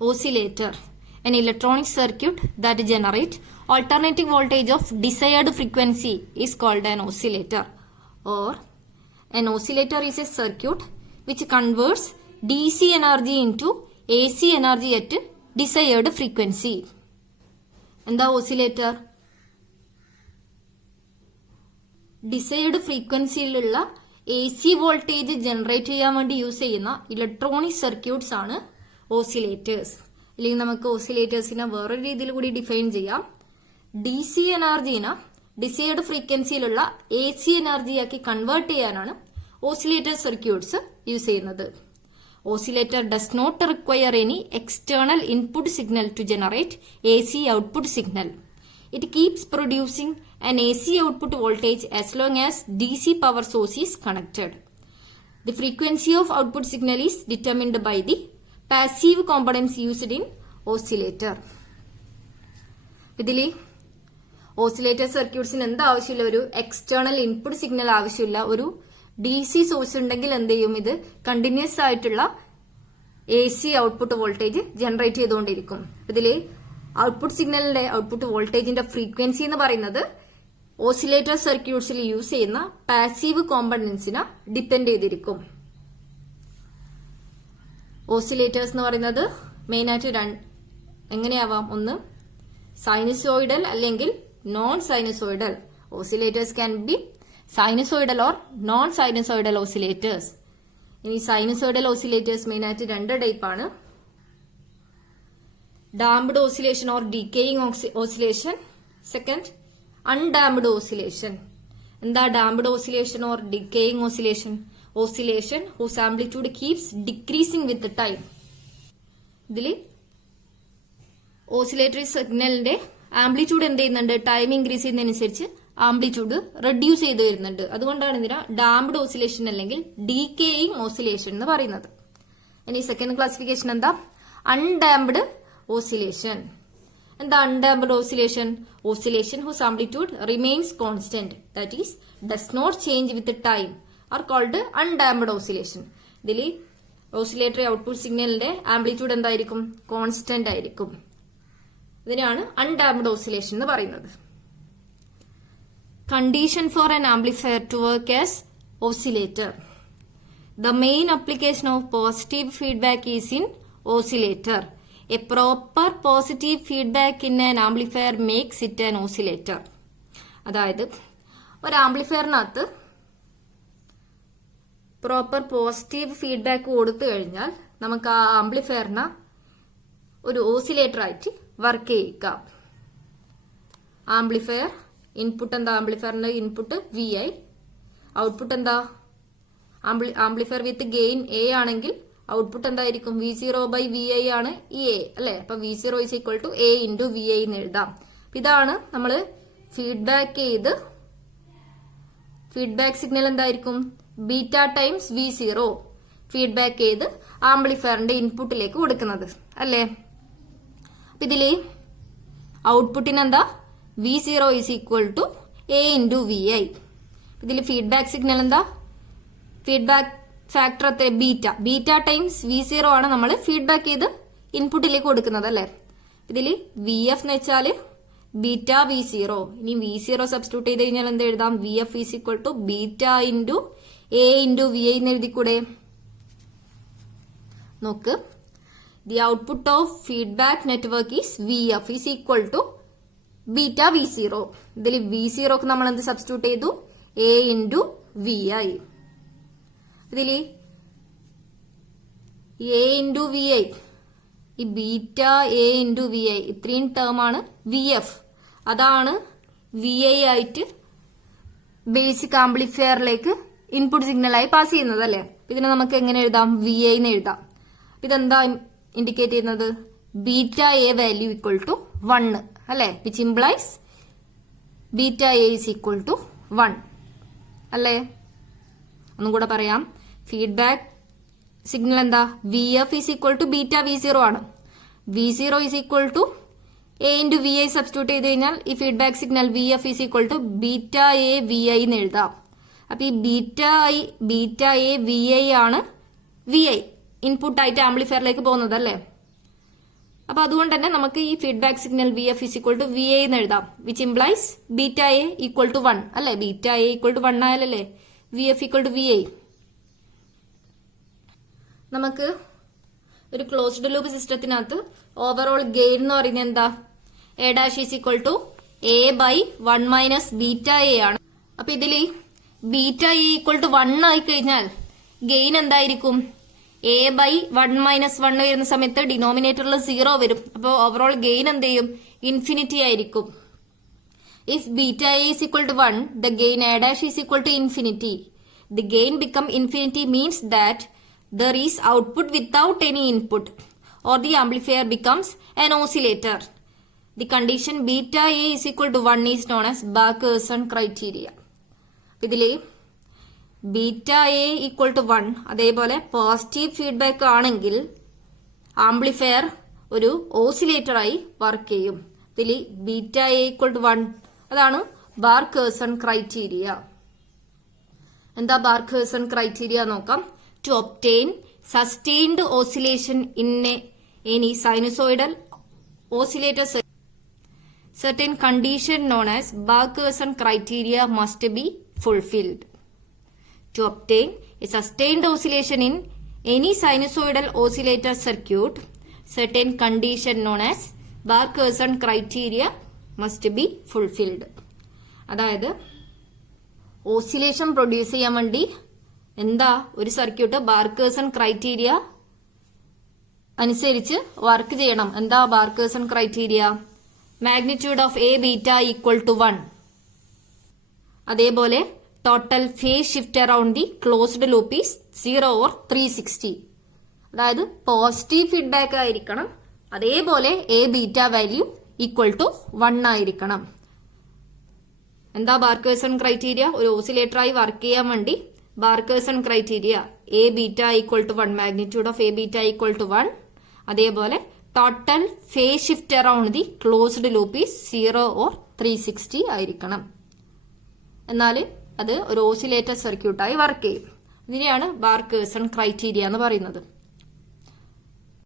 oscillator, an electronic circuit that generates alternating voltage of desired frequency is called an oscillator. Or an oscillator is a circuit which converts DC energy into AC energy at desired frequency. എന്താ oscillator? Desired ഫ്രീക്വൻസിയിലുള്ള AC voltage generate ചെയ്യാൻ വേണ്ടി use ചെയ്യുന്ന electronic circuits ആണ് oscillators. അല്ലെങ്കിൽ നമുക്ക് ഓസിലേറ്റേഴ്സിനെ വേറൊരു രീതിയിൽ കൂടി ഡിഫൈൻ ചെയ്യാം. DC എനർജീനെ ഡിസൈഡ് ഫ്രീക്വൻസിയിലുള്ള AC എനർജിയാക്കി കൺവേർട്ട് ചെയ്യാനാണ് ഓസിലേറ്റർ സർക്യൂട്ട്സ് യൂസ് ചെയ്യുന്നത്. Oscillator does not require any external input signal to generate AC output signal. It keeps producing an AC output voltage as long as DC power source is connected. The frequency of output signal is determined by the passive components used in oscillator. ഇതിൽ oscillator സർക്യൂട്ട്സിന് എന്താ ആവശ്യമില്ല? ഒരു external input signal ആവശ്യമില്ല. ഒരു DC source ഉണ്ടെങ്കിൽ എന്ത് ചെയ്യും? ഇത് കണ്ടിന്യൂസ് ആയിട്ടുള്ള AC ഔട്ട്പുട്ട് വോൾട്ടേജ് ജനറേറ്റ് ചെയ്തുകൊണ്ടിരിക്കും. ഇതില് ഔട്ട്പുട്ട് സിഗ്നലിന്റെ ഔട്ട്പുട്ട് വോൾട്ടേജിന്റെ ഫ്രീക്വൻസി എന്ന് പറയുന്നത് ഓസിലേറ്റർ സർക്യൂട്ട്സിൽ യൂസ് ചെയ്യുന്ന പാസീവ് കോമ്പണന്റ്സിനെ ഡിപ്പെൻഡ് ചെയ്തിരിക്കും. ഓസിലേറ്റേഴ്സ് എന്ന് പറയുന്നത് മെയിനായിട്ട് എങ്ങനെയാവാം? ഒന്ന് സൈനുസോയിഡൽ അല്ലെങ്കിൽ non sinusoidal. Oscillators can be sinusoidal or non sinusoidal oscillators. ഇനി സൈനുസോയിഡൽ ഓസിലേറ്റേഴ്സ് മെയിനായിട്ട് രണ്ട് ടൈപ്പ് ആണ്. Damped oscillation or decaying oscillation. Second undamped oscillation. എന്താ damped oscillation or decaying oscillation? Oscillation whose amplitude keeps decreasing with time. ഇതില് oscillatory സിഗ്നലിന്റെ amplitude എന്ത് ചെയ്യുന്നുണ്ട്? Time increase ചെയ്യുന്നതിനനുസരിച്ച് ആംപ്ലിറ്റ്യൂഡ് റെഡ്യൂസ് ചെയ്ത് വരുന്നുണ്ട്. അതുകൊണ്ടാണ് ഇതിനെ ഡാംപ്ഡ് ഓസിലേഷൻ അല്ലെങ്കിൽ ഡീക്കേയിങ് ഓസിലേഷൻ എന്ന് പറയുന്നത്. ഇനി സെക്കൻഡ് ക്ലാസിഫിക്കേഷൻ എന്താ? Undamped oscillation. എന്താ undamped oscillation? Oscillation whose amplitude remains constant, that is does not change with time, are called undamped oscillation. ഇതിൽ ഓസിലേറ്ററി ഔട്ട്പുട്ട് സിഗ്നലിന്റെ ആംപ്ലിറ്റ്യൂഡ് എന്തായിരിക്കും? കോൺസ്റ്റന്റ് ആയിരിക്കും. ഇതിനാണ് അൺഡാംപ്ഡ് ഓസിലേഷൻ എന്ന് പറയുന്നത്. Condition for an amplifier to work as oscillator. The main application of positive feedback is in oscillator. A proper positive feedback in an amplifier makes it an oscillator. അതായത് ഒരു ആംപ്ലിഫയറിനകത്ത് proper positive feedback കൊടുത്തു കഴിഞ്ഞാൽ നമുക്ക് ആ ആംപ്ലിഫയറിനെ ഒരു oscillator ആയിട്ട് work ചെയ്യിക്കാം. Amplifier input എന്താ? ആംപ്ലിഫയറിന്റെ ഇൻപുട്ട് VI. ഔട്ട്പുട്ട് എന്താ? ആംപ്ലിഫയർ വിത്ത് ഗെയിൻ A ആണെങ്കിൽ ഔട്ട്പുട്ട് എന്തായിരിക്കും? V0/VI ആണ് ഈ A അല്ലെ? അപ്പൊ V0 is equal to A into VI എന്ന് എഴുതാം. ഇതാണ് നമ്മള് ഫീഡ്ബാക്ക് ചെയ്ത് ഫീഡ്ബാക്ക് സിഗ്നൽ എന്തായിരിക്കും? ബീറ്റ ടൈംസ് V0 ഫീഡ്ബാക്ക് ചെയ്ത് ആംപ്ലിഫയറിന്റെ ഇൻപുട്ടിലേക്ക് കൊടുക്കുന്നത് അല്ലേ? ഇതില് ഔട്ട്പുട്ടിന് എന്താ? V0 is equal to A into VI. ഇതിൽ ഫീഡ്ബാക്ക് സിഗ്നൽ എന്താ? ഫീഡ്ബാക്ക് ഫാക്ടർ എത്ര? ബീറ്റ ടൈംസ് V0 ആണ് നമ്മൾ ഫീഡ്ബാക്ക് ചെയ്ത് ഇൻപുട്ടിലേക്ക് കൊടുക്കുന്നത് അല്ലെ? ഇതിൽ VF എന്ന് വെച്ചാല് ബീറ്റ V0. ഇനി V0 സബ്സ്റ്റിറ്റ്യൂട്ട് ചെയ്ത് കഴിഞ്ഞാൽ എന്ത് എഴുതാം? VF is equal to beta into A into VI എന്ന് എഴുതിക്കൂടെ? നോക്ക്, the output of feedback network is VF is equal to beta V0. ഇതിൽ V0 നമ്മൾ എന്ത് സബ്സ്റ്റിറ്റ്യൂട്ട് ചെയ്തു? A into VI. ഇതിൽ A into VI, ഈ ബീറ്റ A into VI ഇത്രയും term ആണ് VF. അതാണ് VI ആയിട്ട് ബേസിക് ആംപ്ലിഫയറിലേക്ക് ഇൻപുട്ട് സിഗ്നലായി പാസ് ചെയ്യുന്നത് അല്ലെ? ഇതിനെ നമുക്ക് എങ്ങനെ എഴുതാം? VI എന്ന് എഴുതാം. ഇതെന്താ ഇൻഡിക്കേറ്റ് ചെയ്യുന്നത്? Beta A value equal to 1 അല്ലെ? Which implies beta A is equal to 1 അല്ലേ? ഒന്നും കൂടെ പറയാം. ഫീഡ്ബാക്ക് സിഗ്നൽ എന്താ? VF is equal to beta V0 ആണ്. V0 is equal to A into VI substitute ചെയ്ത് കഴിഞ്ഞാൽ ഈ feedback signal VF is equal to beta A VI എന്ന് എഴുതാം. അപ്പൊ ഈ ബീറ്റ A VI ആണ് VI ഇൻപുട്ട് ആയിട്ട് ആംപ്ലിഫയറിലേക്ക് പോകുന്നത് അല്ലേ? അപ്പൊ അതുകൊണ്ട് തന്നെ നമുക്ക് ഈ feedback signal V F is equal to V എന്ന് എഴുതാം, which implies beta A equal to 1 അല്ലെ. ബീറ്റ എ ഈക്വൽ ടു 1 ആയാലല്ലേ V F equal to V I. നമുക്ക് ഒരു ക്ലോസ്ഡ് ലൂപ്പ് സിസ്റ്റത്തിനകത്ത് ഓവറോൾ ഗെയിൻ എന്ന് പറയുന്നത് എന്താ, A dash is equal to A by 1 minus beta A ആണ്. അപ്പൊ ഇതില് ബീറ്റ എ ഈക്വൽ ടു 1 ആയി കഴിഞ്ഞാൽ ഗെയിൻ എന്തായിരിക്കും, എ ബൈ 1 മൈനസ് 1 വരുന്ന സമയത്ത് ഡിനോമിനേറ്ററിൽ 0 വരും. അപ്പോൾ ഓവറോൾ ഗെയിൻ എന്ത് ചെയ്യും, ഇൻഫിനിറ്റി ആയിരിക്കും. If beta A is equal to 1, the gain A dash is equal to infinity. The gain become infinity means that there is output without any input or the amplifier becomes an oscillator. The condition beta A is equal to 1 is known as Barkerson criteria. ഇതിലെ beta A equal to 1 അതേപോലെ positive feedback ആണെങ്കിൽ amplifier ഒരു ഓസിലേറ്ററായി work ചെയ്യും. ഇതിൽ beta A equal to 1 അതാണ് ബാർക്കേഴ്സൺ criteria. എന്താ Barkhausen criteria നോക്കാം. To obtain sustained oscillation in any sinusoidal oscillator, certain condition known as Barkerson criteria must be fulfilled. To obtain a sustained oscillation in any sinusoidal oscillator circuit, certain condition known as Barkerson criteria must be fulfilled. അതായത് ഓസിലേഷൻ produce ചെയ്യാൻ വേണ്ടി എന്താ ഒരു circuit Barkhausen criteria അനുസരിച്ച് work ചെയ്യണം. എന്താ Barkhausen criteria, magnitude of A beta equal to 1, അതേപോലെ total phase shift around the closed loop is 0 or 360. അതായത് പോസിറ്റീവ് ഫീഡ്ബാക്ക് ആയിരിക്കണം, അതേപോലെ A beta value equal to 1 ആയിരിക്കണം. എന്താ ബാർക്കേഴ്സൺ ക്രൈറ്റീരിയ, ഒരു ഓസിലേറ്ററായി വർക്ക് ചെയ്യാൻ വേണ്ടി Barkhausen criteria A beta equal to 1, magnitude of A beta equal to 1, അതേപോലെ total phase shift around the closed loop is 0 or 360 ആയിരിക്കണം. എന്നാൽ അത് ഒരു ഓസിലേറ്റർ സർക്യൂട്ടായി വർക്ക് ചെയ്യും. ഇതിനെയാണ് ബാർക്കേഴ്സൺ ക്രൈറ്റീരിയ എന്ന് പറയുന്നത്.